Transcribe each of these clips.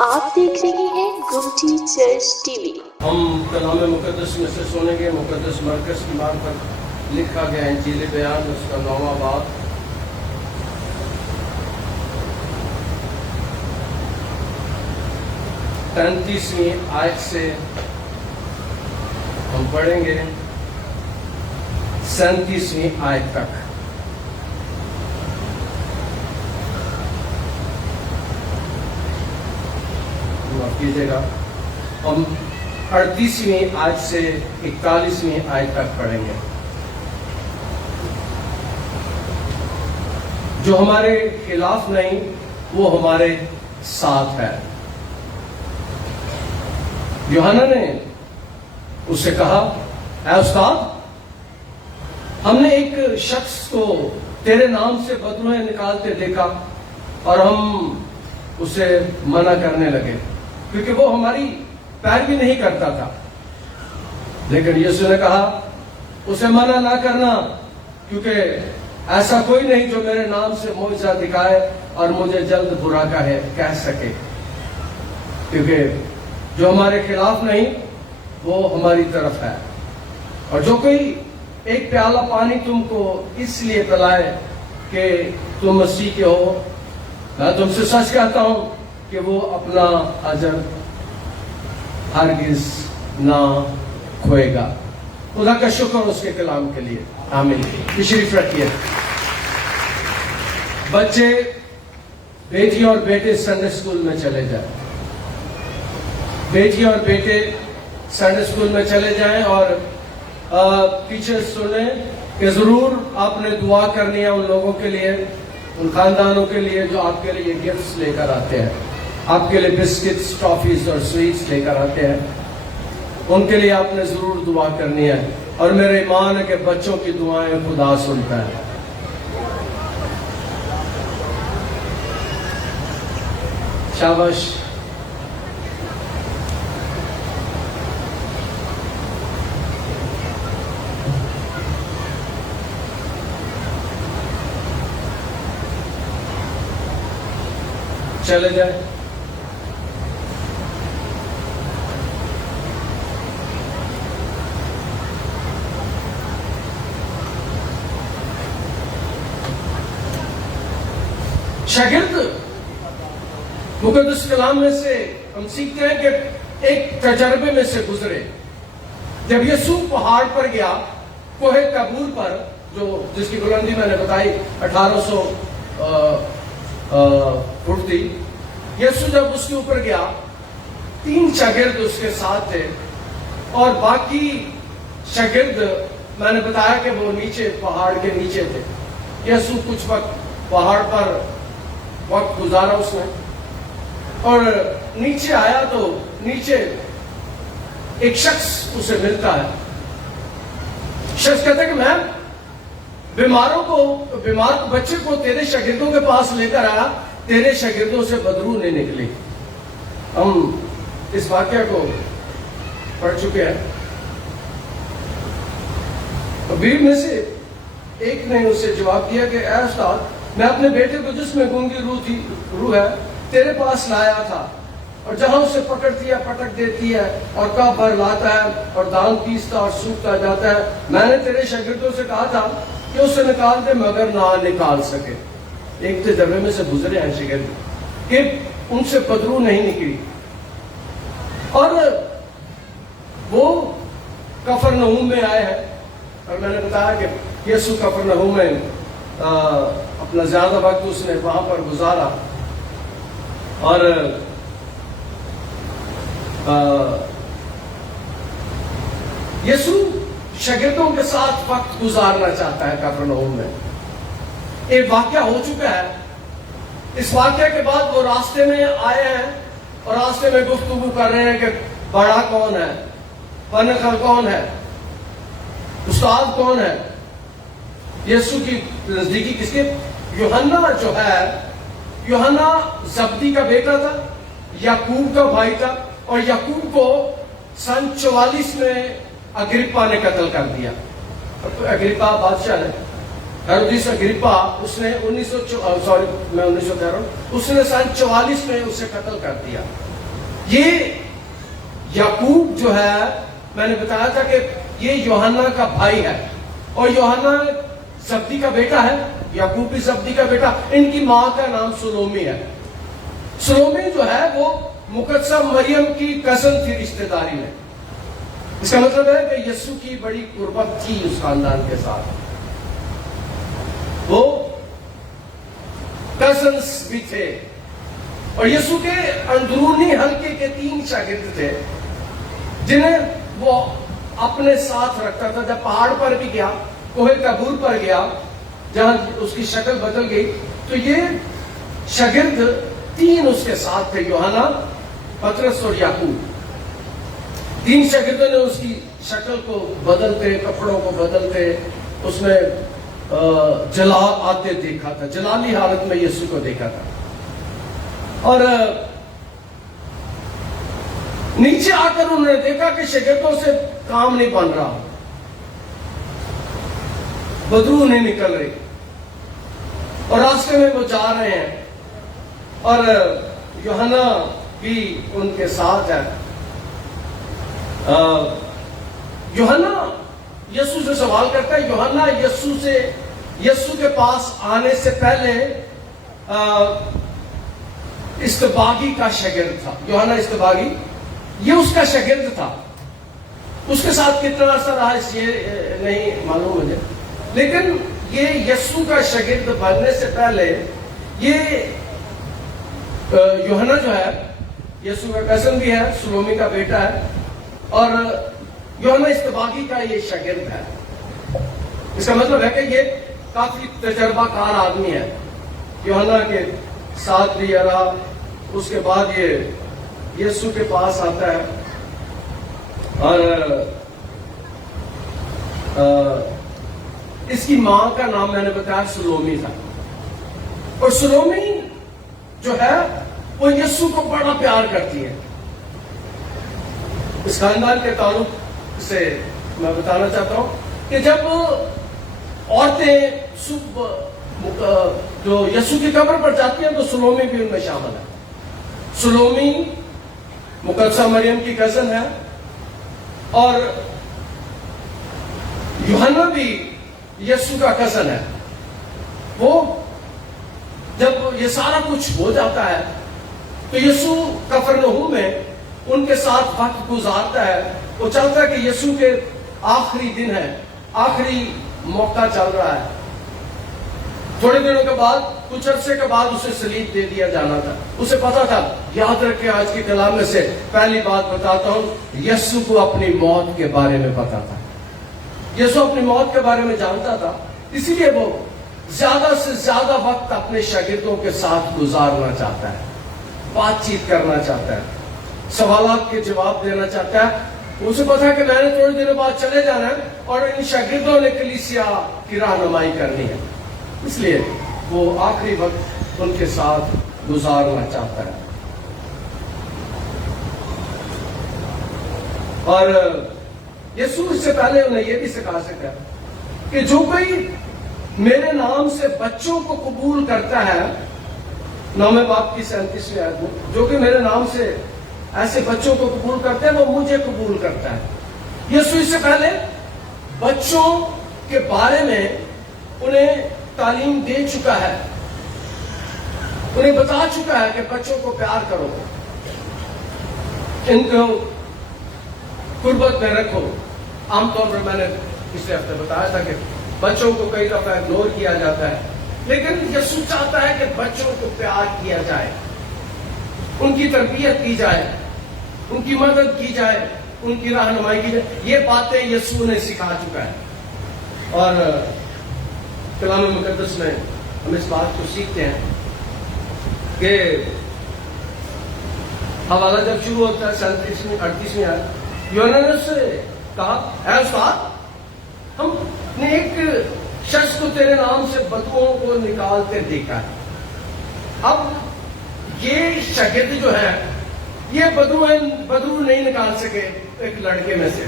آپ دیکھ رہے ہیں گمٹی چرچ ٹی وی۔ ہم کلام مقدس میں سے سنیں گے مقدس مرکز کی معرفت لکھا گیا انجیل بیان اس کا 9واں باب۔ تینتیسویں آیت سے ہم پڑھیں گے 37ویں آیت تک۔ معاف کیجیے گا، ہم 38ویں آیت سے 41ویں آیت تک پڑھیں گے۔ جو ہمارے خلاف نہیں وہ ہمارے ساتھ ہے۔ یوحنا نے اس سے کہا، اے استاد، ہم نے ایک شخص کو تیرے نام سے بدروہیں نکالتے دیکھا اور ہم اسے منع کرنے لگے کیونکہ وہ ہماری پیروی نہیں کرتا تھا۔ لیکن یسوع نے کہا، اسے منع نہ کرنا، کیونکہ ایسا کوئی نہیں جو میرے نام سے معجزہ دکھائے اور مجھے جلد برا کہہ سکے، کیونکہ جو ہمارے خلاف نہیں وہ ہماری طرف ہے۔ اور جو کوئی ایک پیالہ پانی تم کو اس لیے پلائے کہ تم مسیح کے ہو، میں تم سے سچ کہتا ہوں کہ وہ اپنا اجر ہرگز نہ کھوئے گا۔ خدا کا شکر اس کے کلام کے لیے، آمین۔ تشریف رکھیے۔ بچے، بیٹی اور بیٹے سنڈے اسکول میں چلے جائیں۔ بیٹی اور بیٹے سنڈے اسکول میں چلے جائیں اور پیچھے سنیں کہ ضرور آپ نے دعا کرنی ہے ان لوگوں کے لیے، ان خاندانوں کے لیے جو آپ کے لیے گفٹس لے کر آتے ہیں، آپ کے لیے بسکٹس، ٹافیز اور سویٹس لے کر آتے ہیں، ان کے لیے آپ نے ضرور دعا کرنی ہے۔ اور میرا ایمان ہے کہ بچوں کی دعائیں خدا سنتا ہے۔ شاباش۔ چلے جائیں۔ شاگرد مقدس کلام میں سے ہم سیکھتے ہیں کہ ایک تجربے میں سے گزرے۔ جب یسوع پہاڑ پر گیا، کوہ طور پر، جس کی بلندی میں نے بتائی 1800 فٹ تھی، یسوع جب اس کے اوپر گیا، 3 شاگرد اس کے ساتھ تھے اور باقی شاگرد میں نے بتایا کہ وہ نیچے پہاڑ کے نیچے تھے۔ یسوع کچھ وقت پہاڑ پر وقت گزارا اس نے اور نیچے آیا تو نیچے ایک شخص اسے ملتا ہے۔ شخص کہتا ہے کہ میں بیمار بچے کو تیرے شاگردوں کے پاس لے کر آیا، تیرے شاگردوں سے بدبو نہیں نکلی۔ ہم اس واقعہ کو پڑھ چکے ہیں۔ بھیڑ میں سے ایک نے اسے جواب دیا کہ اے استاد، میں اپنے بیٹے کو جس میں گونگی روح ہے تیرے پاس لایا تھا، اور جہاں اسے پکڑتی ہے پٹک دیتی ہے اور کب بھر لاتا ہے اور دان پیستا اور سوکھتا جاتا ہے۔ میں نے تیرے شاگردوں سے کہا تھا کہ اسے نکال دے مگر نہ نکال سکے۔ ایک تجربے میں سے گزرے ہیں شاگرد کہ ان سے بدبو نہیں نکلی، اور وہ کفرنہوم میں آئے ہیں۔ اور میں نے بتایا کہ یسوع کفرنہوم میں اپنا زیادہ وقت اس نے وہاں پر گزارا، اور یسوع شاگردوں کے ساتھ وقت گزارنا چاہتا ہے کفرنہوم میں۔ ایک واقعہ ہو چکا ہے، اس واقعہ کے بعد وہ راستے میں آئے ہیں اور راستے میں گفتگو کر رہے ہیں کہ بڑا کون ہے، بنخر کون ہے، استاد کون ہے۔ یسوع کی نزدیکی کس کے؟ یوحنا جو ہے، یوحنا زبدی کا بیٹا تھا، یعقوب کا بھائی تھا، اور یعقوب کو سن 44 میں اگرپا نے قتل کر دیا۔ اگرپا بادشاہ نے ہیرودیس اگریپا اس نے 1900 کہہ رہا ہوں، اس نے سن 44 میں اسے قتل کر دیا۔ یہ یعقوب جو ہے، میں نے بتایا تھا کہ یہ یوحنا کا بھائی ہے، اور یوحنا زبدی کا بیٹا ہے، یعقوب بھی زبدی کا بیٹا۔ ان کی ماں کا نام سلومی ہے۔ سلومی جو ہے وہ مقدسہ مریم کی کزن تھی رشتہ داری میں۔ اس کا مطلب ہے کہ یسوع کی بڑی قربت تھی اس خاندان کے ساتھ، وہ کزنس بھی تھے۔ اور یسوع کے اندرونی حلقے کے 3 شاگرد تھے جنہیں وہ اپنے ساتھ رکھتا تھا۔ جب پہاڑ پر بھی گیا، کوہ طور پر گیا جہاں اس کی شکل بدل گئی، تو یہ شاگرد 3 اس کے ساتھ تھے، یوحنا، پترس اور یعقوب۔ 3 شاگردوں نے اس کی شکل کو بدلتے، کپڑوں کو بدلتے، اس میں جلال آتے دیکھا تھا، جلالی حالت میں یسوع کو دیکھا تھا۔ اور نیچے آ کر انہوں نے دیکھا کہ شاگردوں سے کام نہیں بن رہا، بدبو نہیں نکل رہی، اور راستے میں وہ جا رہے ہیں، اور یوحنا بھی ان کے ساتھ ہے۔ یوحنا یسوع سے سوال کرتا ہے۔ یوحنا یسوع کے پاس آنے سے پہلے استباغی کا شاگرد تھا۔ یوحنا استباغی یہ اس کا شاگرد تھا۔ اس کے ساتھ کتنا عرصہ رہا اس یہ نہیں معلوم مجھے، لیکن یہ یسوع کا شاگرد بننے سے پہلے یہ یوحنا جو ہے یسوع کا کزن بھی ہے، سلومی کا بیٹا ہے، اور یوحنا استباغی کا یہ شاگرد ہے۔ اس کا مطلب ہے کہ یہ کافی تجربہ کار آدمی ہے، یوحنا کے ساتھ بھی رہا۔ اس کے بعد یہ یسوع کے پاس آتا ہے، اور اس کی ماں کا نام میں نے بتایا سلومی تھا، اور سلومی جو ہے وہ یسوع کو بڑا پیار کرتی ہے۔ اس خاندان کے تعلق سے میں بتانا چاہتا ہوں کہ جب عورتیں صبح جو یسوع کی قبر پر جاتی ہیں تو سلومی بھی ان میں شامل ہے۔ سلومی مقدسہ مریم کی کزن ہے، اور یوحنا بھی یسوع کا کزن ہے۔ وہ جب یہ سارا کچھ ہو جاتا ہے تو یسوع کفرنہوم میں ان کے ساتھ وقت گزارتا ہے۔ وہ چاہتا ہے کہ یسوع کے آخری دن ہے، آخری موقع چل رہا ہے۔ تھوڑے دنوں کے بعد، کچھ عرصے کے بعد اسے صلیب دے دیا جانا تھا۔ اسے پتا تھا، یاد رکھیں آج کے کلام میں سے پہلی بات بتاتا ہوں، یسوع کو اپنی موت کے بارے میں پتا تھا۔ یسوع اپنی موت کے بارے میں جانتا تھا، اسی لیے وہ زیادہ سے زیادہ وقت اپنے شاگردوں کے ساتھ گزارنا چاہتا ہے، بات چیت کرنا چاہتا ہے، سوالات کے جواب دینا چاہتا ہے۔ اسے پتا ہے کہ میں نے تھوڑے دنوں بعد چلے جانا ہے، اور ان شاگردوں نے کلیسیا کی رہنمائی کرنی ہے، اس لیے وہ آخری وقت ان کے ساتھ گزارنا چاہتا ہے۔ اور یسوع اس سے پہلے انہیں یہ بھی سکھا سکتا ہے کہ جو کوئی میرے نام سے بچوں کو قبول کرتا ہے، 9 باب کی 37ویں آیت میں، جو کہ میرے نام سے ایسے بچوں کو قبول کرتے ہیں وہ مجھے قبول کرتا ہے۔ یسوع اس سے پہلے بچوں کے بارے میں انہیں تعلیم دے چکا ہے، انہیں بتا چکا ہے کہ بچوں کو پیار کرو، ان کو قربت میں رکھو۔ عام طور پر میں نے پچھلے ہفتے بتایا تھا کہ بچوں کو کئی دفعہ اگنور کیا جاتا ہے، لیکن یسوع چاہتا ہے کہ بچوں کو پیار کیا جائے، ان کی تربیت کی جائے، ان کی مدد کی جائے، ان کی رہنمائی کی جائے۔ یہ باتیں یسوع نے سکھا چکا ہے، اور کلام مقدس میں ہم اس بات کو سیکھتے ہیں کہ حوالہ جب شروع ہوتا ہے 37ویں 38ویں آیت، یوحنا نے اس سے کہا، اے استاد، ہم نے ایک شخص کو تیرے نام سے بدبوؤں کو نکالتے دیکھا ہے۔ اب یہ شاگرد جو ہے یہ بدبو نہیں نکال سکے ایک لڑکے میں سے۔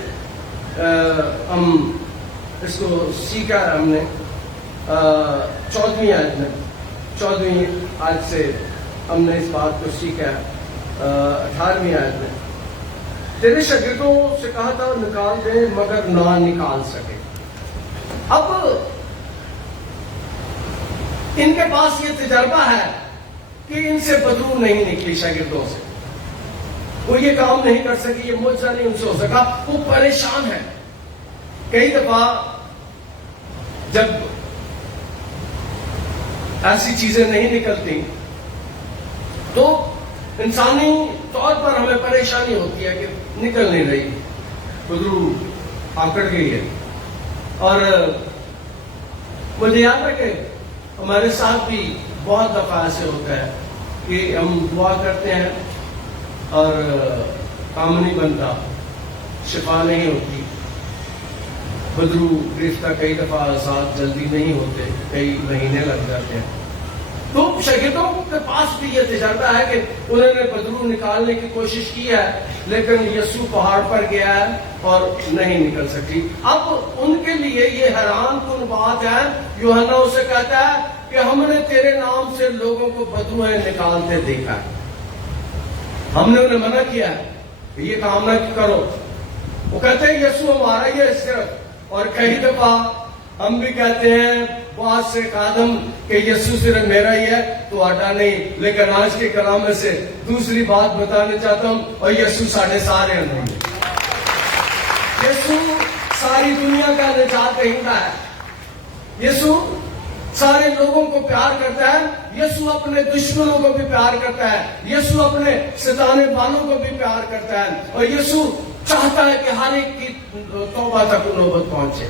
ہم اس کو سیکھا ہے ہم نے 14ویں آیت میں، 14ویں آیت سے ہم نے اس بات کو سیکھا ہے. 18ویں آیت میں تیرے شاگردوں سے کہا تھا نکال دیں مگر نہ نکال سکے. اب ان کے پاس یہ تجربہ ہے کہ ان سے بدبو نہیں نکلی، شاگردوں سے وہ یہ کام نہیں کر سکی، یہ معجزہ نہیں ان سے ہو سکا. وہ پریشان ہے. کئی دفعہ جب ایسی چیزیں نہیں نکلتی تو انسانی طور پر ہمیں پریشانی ہوتی ہے کہ نکل نہیں رہی، بدبو آکڑ گئی ہے. اور مجھے یاد ہے کہ ہمارے ساتھ بھی بہت دفعہ ایسے ہوتا ہے کہ ہم دعا کرتے ہیں اور کام نہیں بنتا، شفا نہیں ہوتی، بدبو گرفتہ، کئی دفعہ ساتھ جلدی نہیں ہوتے، کئی مہینے لگ جاتے ہیں. تو شاگردوں کے پاس بھی یہ تجربہ ہے کہ انہوں نے بدبو نکالنے کی کوشش کی ہے لیکن یسوع پہاڑ پر گیا ہے اور نہیں نکل سکی. اب ان کے لیے یہ حیران کن بات ہے. یوحنا اسے کہتا ہے کہ ہم نے تیرے نام سے لوگوں کو بدبوئیں نکالتے دیکھا ہے. ہم نے انہیں منع کیا ہے کہ یہ کام نہ کرو. وہ کہتے ہیں یسوع ہمارا ہی ہے صرف. اور کئی دفعہ ہم بھی کہتے ہیں بہت سے قادم کہ یسوع صرف میرا ہی ہے تو آٹا نہیں. لیکن آج کے کلام میں سے دوسری بات بتانا چاہتا ہوں، اور یسوع ساڑھے سارے نہیں ہے. یسوع ساری دنیا کا نجات دہندہ ہے. یسوع سارے لوگوں کو پیار کرتا ہے. یسوع اپنے دشمنوں کو بھی پیار کرتا ہے. یسوع اپنے ستانے والوں کو بھی پیار کرتا ہے. اور یسوع چاہتا ہے کہ ہر ایک کی توبہ تک نوبت پہنچے.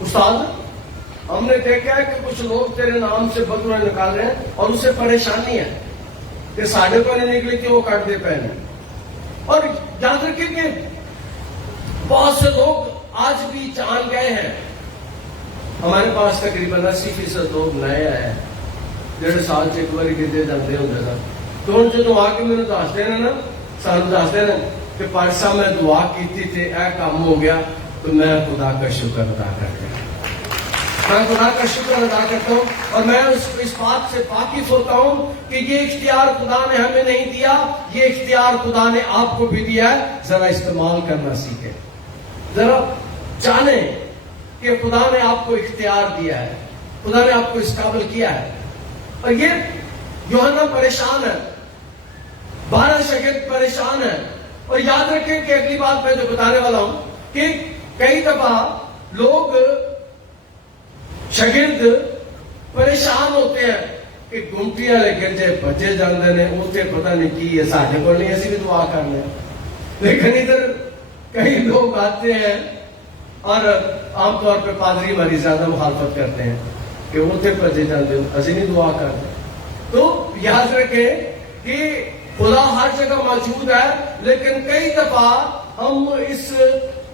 استاد، ہم نے دیکھا ہے کہ کچھ لوگ تیرے نام سے بدبوئیں نکال رہے ہیں اور اسے پریشانی ہے کہ ساڑھے کو نہیں نکلی کہ وہ کٹ دے پہنے. اور یاد رکھیں کہ بہت سے لوگ آج بھی جان گئے ہیں. ہمارے پاس تقریباً 80% لوگ نئے آئے ہیں جڑے سال سے ایک بار کتنے جاتے ہوتے سن. تو ان سے دعا کے میرے دس دینا نا، سانو دس دینا کہ پرسا میں دعا کی تھی اے کام ہو گیا تو میں خدا کا شکر ادا کرتا ہوں. میں خدا کا شکر ادا کرتا ہوں اور میں اس بات سے واقف ہوتا ہوں کہ یہ اختیار خدا نے ہمیں نہیں دیا، یہ اختیار خدا نے آپ کو بھی دیا ہے. ذرا استعمال کرنا سیکھیں، ذرا جانیں کہ خدا نے آپ کو اختیار دیا ہے، خدا نے آپ کو اس قابل کیا ہے. اور یہ یوحنا پریشان ہے، 12 شاگرد پریشان ہیں. اور یاد رکھیں کہ اگلی بات میں جو بتانے والا ہوں کہ کئی دفعہ لوگ شاگرد پریشان ہوتے ہیں کہ گمٹیاں لے کے بچے جاندے نے اسے پتہ نہیں کی ہے، ساڈے کو نہیں ایسی بھی دعا کرنے. لیکن ادھر کئی لوگ آتے ہیں اور عام طور پہ پادری ہماری زیادہ مخالفت کرتے ہیں کہ اسے بچے جاندے اسی نہیں دعا کرتے. تو یاد رکھیں کہ خدا ہر جگہ موجود ہے لیکن کئی دفعہ ہم اس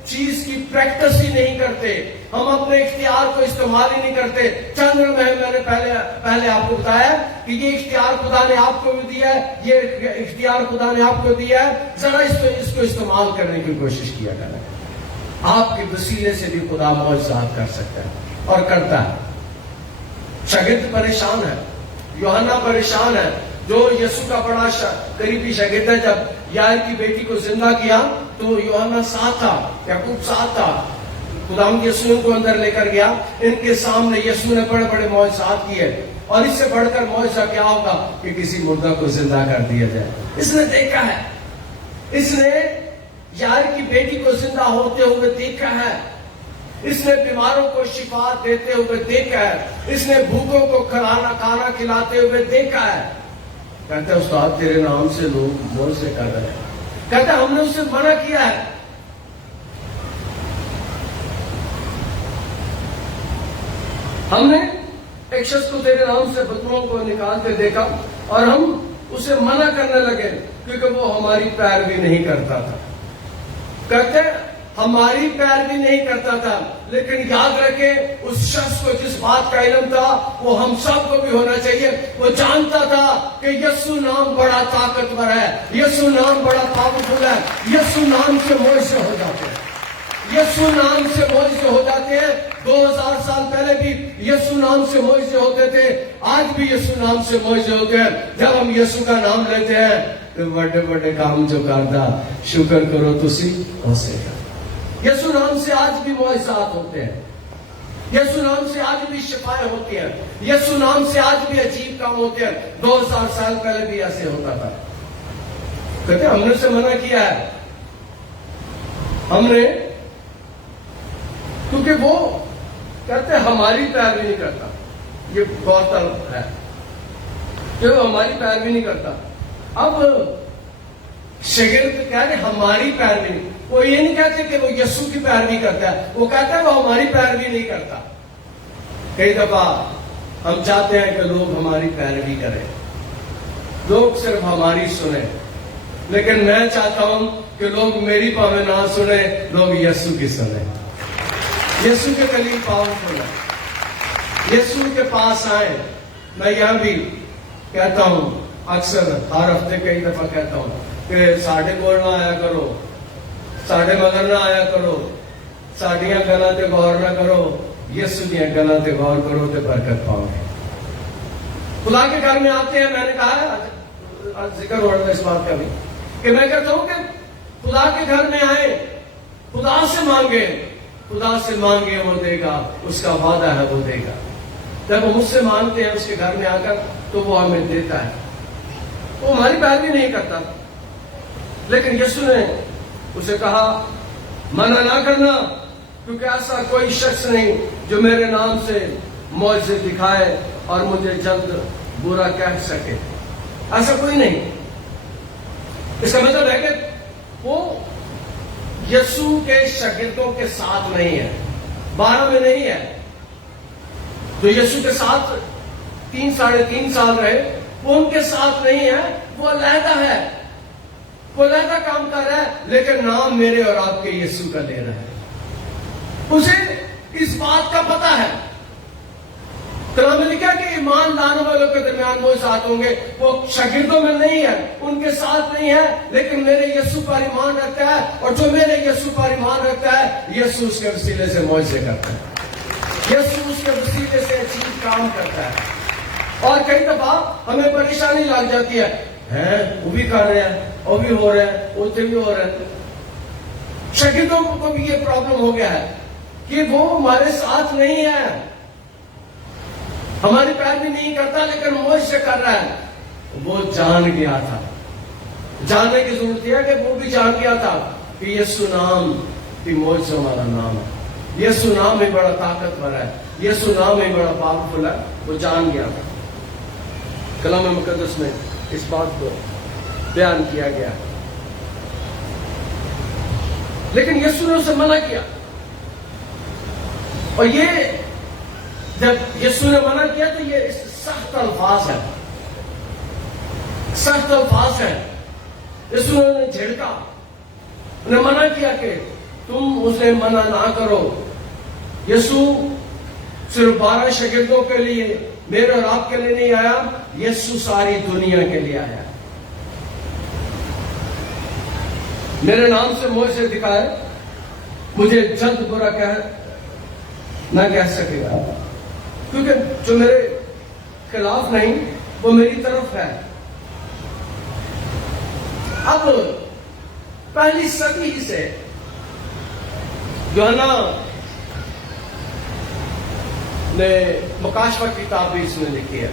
چیز کی پریکٹس ہی نہیں کرتے، ہم اپنے اختیار کو استعمال ہی نہیں کرتے. چند میں نے پہلے آپ کو بتایا کہ یہ اختیار خدا نے آپ کو بھی دیا ہے، یہ اختیار خدا نے آپ کو دیا ہے. ذرا اس کو استعمال کرنے کی کوشش کیا کریں. آپ کے وسیلے سے بھی خدا معجزات کر سکتا ہے اور کرتا ہے. شاگرد پریشان ہے، یوحنا پریشان ہے جو یسوع کا بڑا قریبی شاگرد ہے. جب یائر کی بیٹی کو زندہ کیا تو یوحنا ساتھ تھا، یعقوب ساتھ تھا. خداوند یسوع کو اندر لے کر گیا. ان کے سامنے یسوع نے بڑے بڑے معجزات کیے اور اس سے بڑھ کر معجزہ کیا ہوگا کہ کسی مردہ کو زندہ کر دیا جائے. اس نے دیکھا ہے، اس نے یائر کی بیٹی کو زندہ ہوتے ہوئے دیکھا ہے، اس نے بیماروں کو شفا دیتے ہوئے دیکھا ہے، اس نے بھوکوں کو کھانا کھلاتے ہوئے دیکھا ہے. کہتا ہے استاد تیرے نام سے لوگ معجزے کر رہے ہیں. کہتا ہے ہم نے اسے منع کیا ہے. ہم نے ایک شخص کو تیرے نام سے بدبوؤں کو نکالتے دیکھا اور ہم اسے منع کرنے لگے کیونکہ وہ ہماری پیروی نہیں کرتا تھا. کہتے ہماری پیروی نہیں کرتا تھا، لیکن یاد رکھیں اس شخص کو جس بات کا علم تھا وہ ہم سب کو بھی ہونا چاہیے. وہ جانتا تھا کہ یسوع نام بڑا طاقتور ہے، یسوع نام بڑا پاورفل ہے، یسوع نام سے معجزے ہو جاتے ہیں. یسوع نام سے معجزے ہو جاتے ہیں. 2000 سال پہلے بھی یسوع نام سے معجزے ہوتے تھے, آج بھی یسوع نام سے معجزے ہوتے ہیں. جب ہم یسوع کا نام لیتے ہیں تو بڑے بڑے کام جو کرتا, شکر کرو تسی اسے کر. یسوع نام سے آج بھی معجزات ہوتے ہیں. یسوع نام سے آج بھی شفائیں ہوتی ہیں. یسوع نام سے آج بھی عجیب کام ہوتے ہیں. 2000 سال پہلے بھی ایسے ہوتا تھا. کہتے ہم نے اسے منع کیا ہے, ہم نے, کیونکہ وہ کہتے ہماری پیروی نہیں کرتا. یہ بہت طلب ہے کہ وہ ہماری پیروی نہیں کرتا. اب شاگرد کہہ رہے ہماری پیروی نہیں, وہ یہ نہیں کہتے کہ وہ یسوع کی پیروی کرتا ہے, وہ کہتا ہے وہ ہماری پیروی نہیں کرتا. کئی دفعہ ہم چاہتے ہیں کہ لوگ ہماری پیروی کریں, لوگ صرف ہماری سنیں, لیکن میں چاہتا ہوں کہ لوگ میری پاویں نہ سنیں, لوگ یسوع کی سنیں. یسوع کے کلیم پاورفل ہے, یسوع کے پاس آئیں. میں یہاں بھی کہتا ہوں, اکثر ہر ہفتے کئی دفعہ کہتا ہوں کہ ساڈے کول نہ آیا کرو, ساڈے مگر نہ آیا کرو, ساڈیاں گلاں تے غور نہ کرو, یسوع دیاں گلاں تے غور کرو تے برکت پاؤ. خدا کے گھر میں آتے ہیں, میں نے کہا ذکر ہو رہا ہے اس بات کا بھی کہ میں کہتا ہوں کہ خدا کے گھر میں آئے, خدا سے مانگے, خدا سے مانگے وہ دے گا, اس کا وعدہ ہے وہ دے گا. جب ہم اس سے مانگتے ہیں اس کے گھر میں آ کر تو وہ ہمیں دیتا ہے. وہ ہماری پیروی نہیں کرتا, لیکن یسوع نے اسے کہا منع نہ کرنا, کیونکہ ایسا کوئی شخص نہیں جو میرے نام سے معجزے دکھائے اور مجھے جلد برا کہہ سکے. ایسا کوئی نہیں. اس کا مطلب ہے کہ وہ یسوع کے شاگردوں کے ساتھ نہیں ہے, 12 میں نہیں ہے. جو یسوع کے ساتھ 3.5 سال رہے وہ ان کے ساتھ نہیں ہے, وہ علیحدہ ہے, وہ علیحدہ کام کر رہا ہے, لیکن نام میرے اور آپ کے یسوع کا لے رہا ہے. اسے اس بات کا پتہ ہے. کلام میں لکھا کہ ایمان لانے والوں کے درمیان وہ ساتھ ہوں گے, وہ شاگردوں میں نہیں ہے, ان کے ساتھ نہیں ہے, لیکن میرے یسوع پر ایمان رکھتا ہے, اور جو میرے یسوع پر ایمان رکھتا ہے یسوع اس کے وسیلے سے معجزے کرتا ہے, یسوع اس کے وسیلے سے عجیب کام کرتا ہے. اور کئی دفعہ ہمیں پریشانی لگ جاتی ہے, وہ بھی کر رہے ہیں, وہ بھی ہو رہے ہیں, وہ بھی ہو رہے ہیں. شاگردوں کو بھی یہ پرابلم ہو گیا ہے کہ وہ ہمارے ساتھ نہیں ہے, ہماری پیروی نہیں کرتا, لیکن معجزے کر رہا ہے. وہ جان گیا تھا, جاننے کی ضرورت ہے کہ وہ بھی جان گیا تھا کہ یسوع نام بھی معجزوں والا نام ہے, یسوع نام ہی بڑا طاقتور ہے, یسوع نام ہی بڑا پاورفل ہے. وہ جان گیا تھا. کلام مقدس میں اس بات کو بیان کیا گیا, لیکن یسوع نے اسے منع کیا. اور یہ جب یسوع نے منع کیا تو یہ سخت الفاظ ہے, سخت الفاظ ہے. یسوع نے جھڑکا, انہیں منع کیا کہ تم اسے منع نہ کرو. یسوع صرف 12 شاگردوں کے لیے, میرے اور آپ کے لیے نہیں آیا, یسوع ساری دنیا کے لیے آیا. میرے نام سے معجزے دکھائے, مجھے جلد برا نہ کہہ سکے گا, کیونکہ جو میرے خلاف نہیں وہ میری طرف ہے. اب پہلی صدی سے یوحنا نے مکاشفہ کی کتاب بھی اس میں لکھی ہے.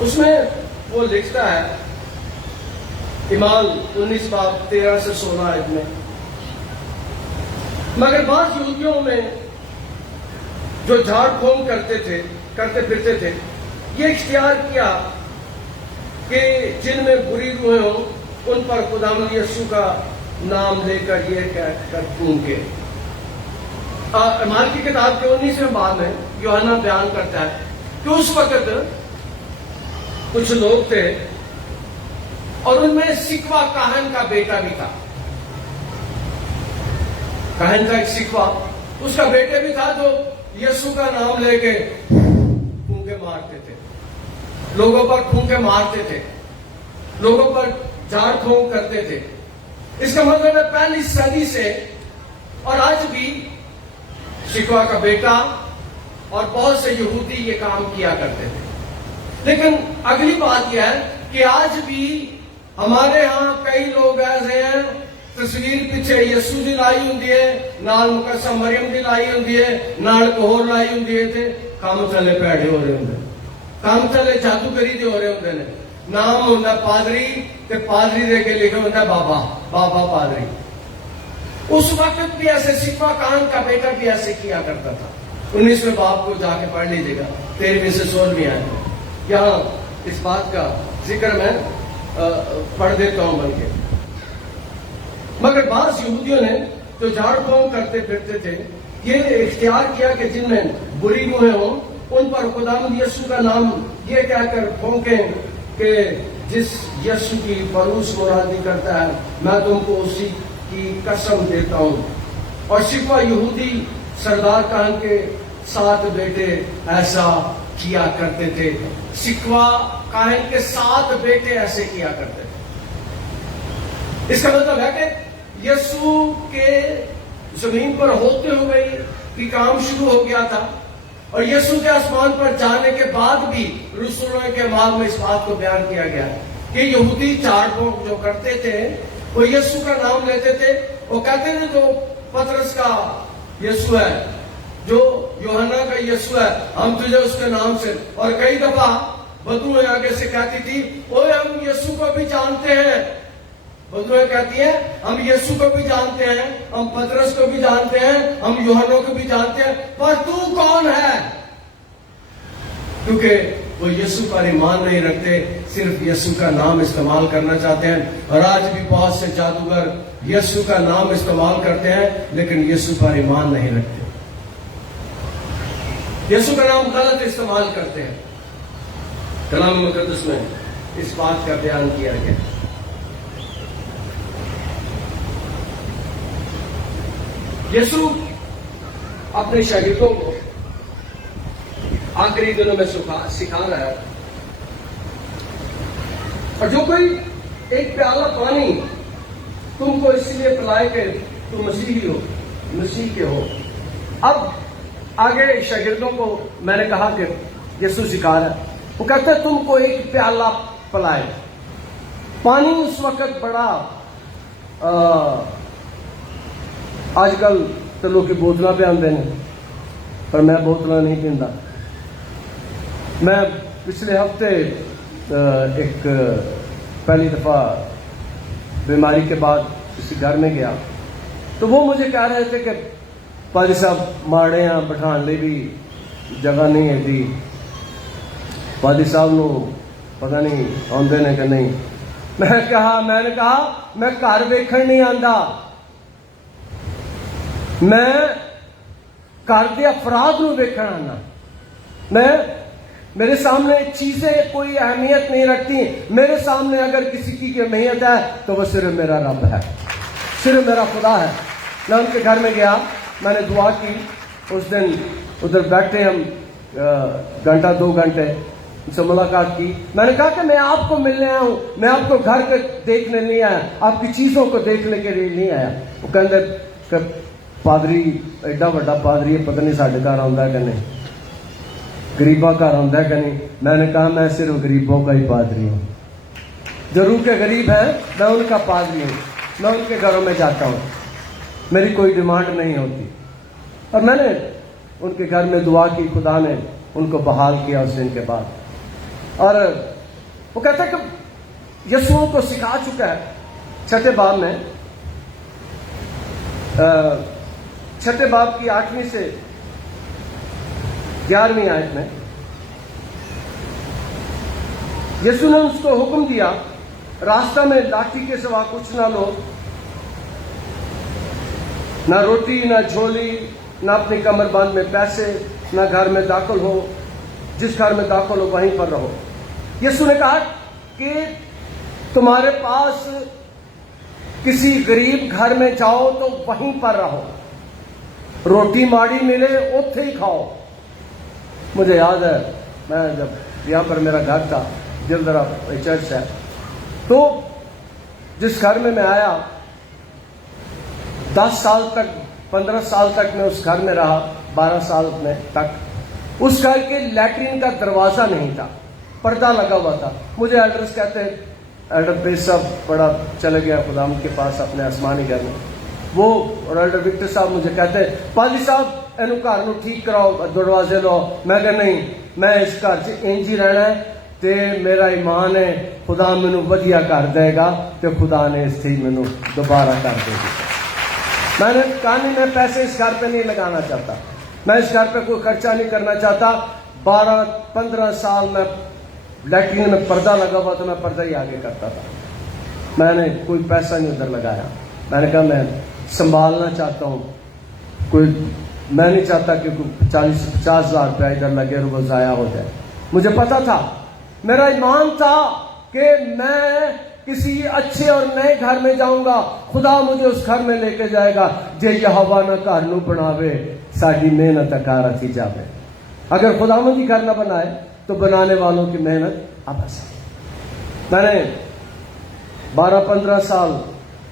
اس میں وہ لکھتا ہے اعمال 19 باب 13 سے 16 آیت میں, مگر بعض یہودیوں میں جو جھاڑ پھونک کرتے پھرتے تھے, یہ اختیار کیا کہ جن میں بری روحیں ہوں ان پر خداوند یسوع کا نام لے کر یہ کہہ کر پھونکے. اعمال کی کتاب کے 19ویں باب میں یوحنا بیان کرتا ہے کہ اس وقت کچھ لوگ تھے اور ان میں سکوا کاہن کا بیٹا بھی تھا. کاہن کا ایک سکوا, اس کا بیٹا بھی تھا جو یسوع کا نام لے کے پھونکے مارتے تھے, لوگوں پر پھونکے مارتے تھے, لوگوں پر جھاڑ پھونک کرتے تھے. اس کا مطلب ہے پہلی صدی سے اور آج بھی شکوا کا بیٹا اور بہت سے یہودی یہ کام کیا کرتے تھے. لیکن اگلی بات یہ ہے کہ آج بھی ہمارے ہاں کئی لوگ ایسے ہیں تصویر پیچھے یسو دی لائی ہوں نال مقدسہ مریم دی لائی ہوں نال کوہر لائی ہوں کام چلے پیڑے ہو رہے ہوں کام چلے جادوگری دے ہو رہے ہوں نے. نام ہوتا پادری تے پادری دے کے لکھے ہوتا بابا بابا پادری. اس وقت بھی ایسے شکوا کہان کا بیٹا بھی ایسے کیا کرتا تھا. 19ویں باب کو جا کے پڑھ لیجیے گا 13ویں سے 16ویں آیت. یہاں اس بات کا ذکر میں پڑھ دیتا ہوں بلکہ. مگر بعض یہودیوں نے جو جھاڑ پھونک کرتے پھرتے تھے یہ اختیار کیا کہ جن میں بری روحیں ہوں ان پر خداوند یسوع کا نام یہ کہہ کر پھونکیں کہ جس یسوع کی بروس مرادی کرتا ہے میں تم کو اسی کی قسم دیتا ہوں. اور شکوا یہودی سردار کہان کے 7 بیٹے ایسا کیا کرتے تھے. شکوا کاہن کے 7 بیٹے ایسے کیا کرتے تھے. اس کا مطلب ہے کہ یسوع کے زمین پر ہوتے ہوئے کی کام شروع ہو گیا تھا اور یسوع کے آسمان پر جانے کے بعد بھی رسولوں کے بعد میں اس بات کو بیان کیا گیا کہ یہودی جھاڑ پھونک جو کرتے تھے وہ یسوع کا نام لیتے تھے. وہ کہتے تھے جو پترس کا یسوع ہے جو یوحنا کا یسوع ہے ہم تجھے اس کے نام سے. اور کئی دفعہ بدوئیں آگے سے کہتی تھی اوے ہم یسوع کو بھی جانتے ہیں. بدوئیں کہتی ہیں ہم یسوع کو بھی جانتے ہیں ہم پترس کو بھی جانتے ہیں ہم یوحنا کو بھی جانتے ہیں پر تو کون ہے. کیونکہ وہ یسوع پر ایمان نہیں رکھتے صرف یسوع کا نام استعمال کرنا چاہتے ہیں. اور آج بھی بہت سے جادوگر یسوع کا نام استعمال کرتے ہیں لیکن یسوع پر ایمان نہیں رکھتے. یسوع کا نام غلط استعمال کرتے ہیں. کلام مقدس میں اس بات کا بیان کیا گیا. یسوع اپنے شاگردوں کو آخری دنوں میں سکھا رہا ہے اور جو کوئی ایک پیالہ پانی تم کو اس لیے پلائے کہ تم مسیحی ہو مسیح کے ہو. اب آگے شاگردوں کو میں نے کہا کہ یسوع سکھا رہا ہے. وہ کہتے ہیں تم کو ایک پیالہ پلائے. پانی اس وقت بڑا آج کل تو لوگ کی بوتلیں پہ آتے ہیں پر میں بوتلیں نہیں پیندا. میں پچھلے ہفتے ایک پہلی دفعہ بیماری کے بعد کسی گھر میں گیا تو وہ مجھے کہہ رہے تھے کہ پادری صاحب ماڑے ہیں بٹھان لے بھی جگہ نہیں ہے دی. پادری صاحب نو پتہ نہیں آندے نے کہ نہیں. میں نے کہا میں گھر ویکھن نہیں آندا میں گھر دے افراد نو ویکھن آنا. میرے سامنے چیزیں کوئی اہمیت نہیں رکھتی. میرے سامنے اگر کسی کی اہمیت ہے تو وہ صرف میرا رب ہے صرف میرا خدا ہے. میں ان کے گھر میں گیا میں نے دعا کی. اس دن ادھر بیٹھے ہم گھنٹہ 2 گھنٹے ان سے ملاقات کی. میں نے کہا کہ میں آپ کو ملنے آیا ہوں میں آپ کو گھر کے دیکھنے نہیں آیا آپ کی چیزوں کو دیکھنے کے لیے نہیں آیا. وہ کہتے کہ پادری ایڈا بڑا پادری ہے پتہ نہیں ساڈے گھر آتا ہے کہ نہیں غریباں گھر آتا ہے کہ نہیں. میں نے کہا میں صرف غریبوں کا ہی پادری ہوں. جو روح کے غریب ہیں میں ان کا پادری ہوں. میں ان کے گھروں میں جاتا ہوں. میری کوئی ڈیمانڈ نہیں ہوتی. اور میں نے ان کے گھر میں دعا کی. خدا نے ان کو بحال کیا اس دن کے بعد. اور وہ کہتا ہے کہ یسوع کو سکھا چکا ہے. 6 باب میں 6 باب کی 8ویں سے 11ویں آیت میں یسوع نے اس کو حکم دیا راستہ میں لاٹھی کے سوا کچھ نہ لو نہ روٹی نہ جھولی نہ اپنی کمر بند میں پیسے نہ گھر میں داخل ہو. جس گھر میں داخل ہو وہیں پر رہو. یسوع نے کہا کہ تمہارے پاس کسی غریب گھر میں جاؤ تو وہیں پر رہو. روٹی ماڑی ملے اوتھے ہی کھاؤ. مجھے یاد ہے میں جب یہاں پر میرا گھر تھا جلدرا چرچ ہے تو جس گھر میں آیا 10 سال تک 15 سال تک میں اس گھر میں رہا، 12 سال میں تک اس گھر کے لیٹرین کا دروازہ نہیں تھا، پردہ لگا ہوا تھا. مجھے ایڈریس کہتے ہیں ایلڈر پیس صاحب بڑا چلے گیا خدا کے پاس اپنے آسمانی گھر میں. وہ اور ایلڈر وکٹر صاحب مجھے کہتے ہیں پادری صاحب اینو گھر نو ٹھیک کراؤ، دروازے لو. میں کہ نہیں، میں اس گھر چ انج ہی رہنا ہے تے میرا ایمان ہے خدا مینوں ودیا کر دے گا تے خدا نے اس تھی مینوں دوبارہ کر دے گی. میں نے کہا نہیں، میں پیسے اس گھر پہ نہیں لگانا چاہتا، میں اس گھر پہ کوئی خرچہ نہیں کرنا چاہتا. 12-15 سال میں لیٹرین میں پردہ لگا ہوا تو میں پردہ ہی آگے کرتا تھا. میں نے کوئی پیسہ نہیں ادھر لگایا. میں نے کہا میں سنبھالنا چاہتا ہوں، کوئی میں نہیں چاہتا کہ 40-50 ہزار روپیہ ادھر لگے اور وہ ضائع ہو جائے. مجھے پتا تھا، میرا ایمان تھا کہ میں کسی اچھے اور نئے گھر میں جاؤں گا، خدا مجھے اس گھر میں لے کے جائے گا. جے یہوہ نہ گھر نو بناوے ساڈی محنت اکارا تھی جاوے. اگر خدا مجھے گھر نہ بنائے تو بنانے والوں کی محنت ابس ہے. میں نے 12-15 سال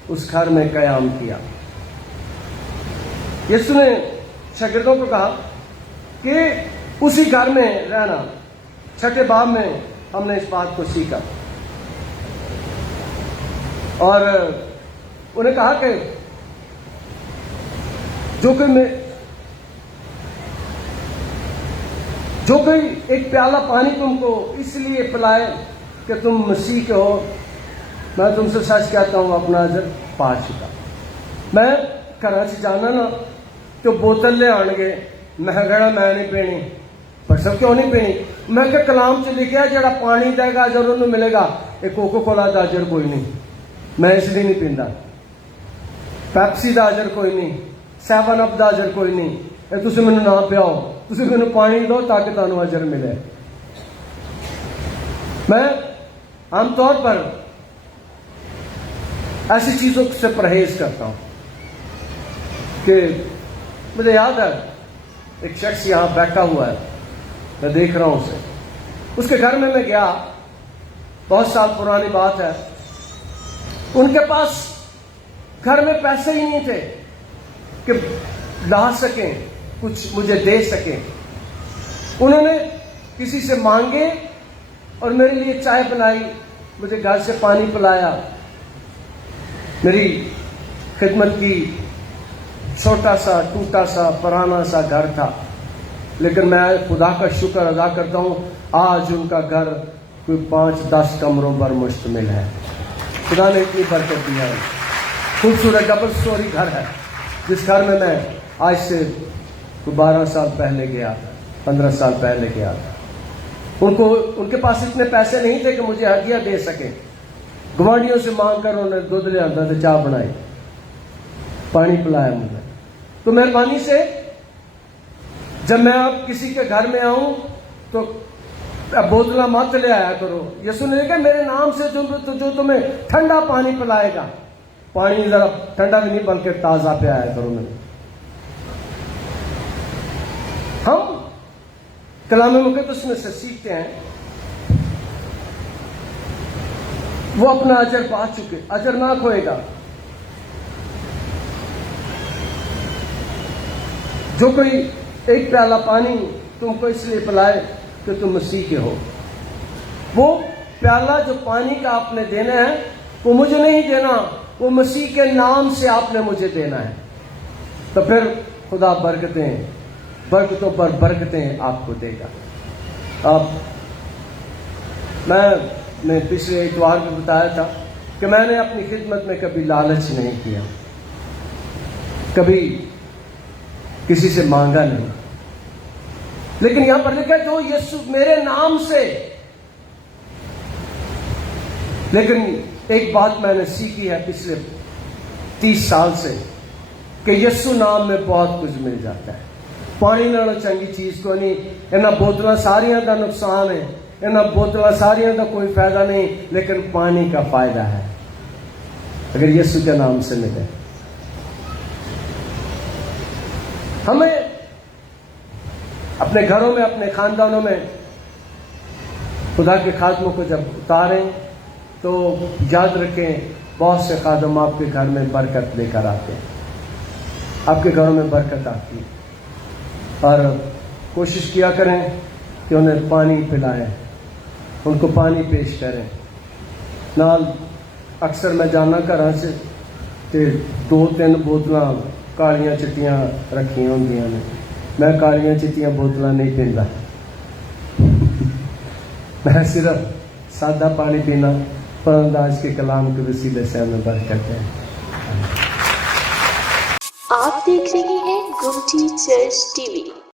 اس گھر میں قیام کیا. یسوع نے شاگردوں کو کہا کہ اسی گھر میں رہنا. 6 باب میں ہم نے اس بات کو سیکھا اور انہیں کہا کہ جو کوئی ایک پیالہ پانی تم کو اس لیے پلائے کہ تم مسیح کے ہو، میں تم سے سچ کہتا ہوں اپنا اجر پا چکا. میں گھر سے جانا نا تو بوتل لے آن گے، میں کہنا میں نہیں پینی. پر سب کیوں نہیں پینی؟ میں کہ کلام سے لکھا جڑا پانی دے گا اجر انہوں ملے گا. ایک کوکو کولا دا اجر کوئی نہیں، میں اس لیے نہیں پیندا. پیپسی دا اجر کوئی نہیں، 7 اپ دا اجر کوئی نہیں. یہ تسی مینوں نہ پیاؤ، تسی مینوں پانی دو تاکہ تانوں اجر ملے. میں عام طور پر ایسی چیزوں سے پرہیز کرتا ہوں کہ مجھے یاد ہے ایک شخص یہاں بیٹھا ہوا ہے، میں دیکھ رہا ہوں اسے. اس کے گھر میں گیا، بہت سال پرانی بات ہے. ان کے پاس گھر میں پیسے ہی نہیں تھے کہ لا سکیں کچھ مجھے دے سکیں. انہوں نے کسی سے مانگے اور میرے لیے چائے بنائی، مجھے گھر سے پانی پلایا، میری خدمت کی. چھوٹا سا ٹوٹا سا پرانا سا گھر تھا، لیکن میں خدا کا شکر ادا کرتا ہوں آج ان کا گھر کوئی 5-10 کمروں پر مشتمل ہے. خدا نے اتنی برکت دیا ہے. خوبصورت ڈبل سٹوری گھر ہے جس گھر میں آج سے 12 سال پہلے گیا تھا، 15 سال پہلے گیا تھا. ان کے پاس اتنے پیسے نہیں تھے کہ مجھے ہدیہ دے سکیں. گوانڈیوں سے مانگ کر انہوں نے دودھ لے آتا تھا، چائے بنائی، پانی پلایا مجھے. تو مہربانی سے جب میں آپ کسی کے گھر میں آؤں تو بوتلیں مت لے آیا کرو. یسوع نے کہا میرے نام سے جو تمہیں ٹھنڈا پانی پلائے گا، پانی ذرا ٹھنڈا بھی نہیں بلکہ تازہ پہ آیا کرو. میں ہم کلام مقدس میں سے سیکھتے ہیں وہ اپنا اجر پا چکے، اجر نہ کھوئے گا. جو کوئی ایک پیالہ پانی تم کو اس لیے پلائے کہ تم مسیح کے ہو. وہ پیالہ جو پانی کا آپ نے دینا ہے وہ مجھے نہیں دینا، وہ مسیح کے نام سے آپ نے مجھے دینا ہے. تو پھر خدا برکتوں پر برکتیں آپ کو دے گا. میں نے پچھلے اتوار میں بتایا تھا کہ میں نے اپنی خدمت میں کبھی لالچ نہیں کیا، کبھی کسی سے مانگا نہیں. لیکن یہاں پر لکھا جو یسوع میرے نام سے. لیکن ایک بات میں نے سیکھی ہے پچھلے 30 سال سے کہ یسوع نام میں بہت کچھ مل جاتا ہے. پانی نالوں چنگی چیز کو نہیں. انہاں بوتلاں ساریاں دا نقصان ہے، انہاں بوتلاں ساریاں دا کوئی فائدہ نہیں، لیکن پانی کا فائدہ ہے اگر یسوع کے نام سے ملے. ہمیں اپنے گھروں میں، اپنے خاندانوں میں خدا کے خادموں کو جب اتاریں تو یاد رکھیں بہت سے خادم آپ کے گھر میں برکت لے کر آتے ہیں. آپ کے گھروں میں برکت آتی ہے. اور کوشش کیا کریں کہ انہیں پانی پلائیں, ان کو پانی پیش کریں. نال اکثر میں جانا گھراں سے تے 2-3 بوتلاں کالیاں چٹیاں رکھی ہوندیاں نے. میں کالیاں چٹیاں بوتلاں نہیں پیندا, میں صرف سادہ پانی پینا. پرانداز کے کلام کے وسیلے سے ہمیں برکت ہے. آپ دیکھ رہے ہیں گمٹی چرچ ٹی وی.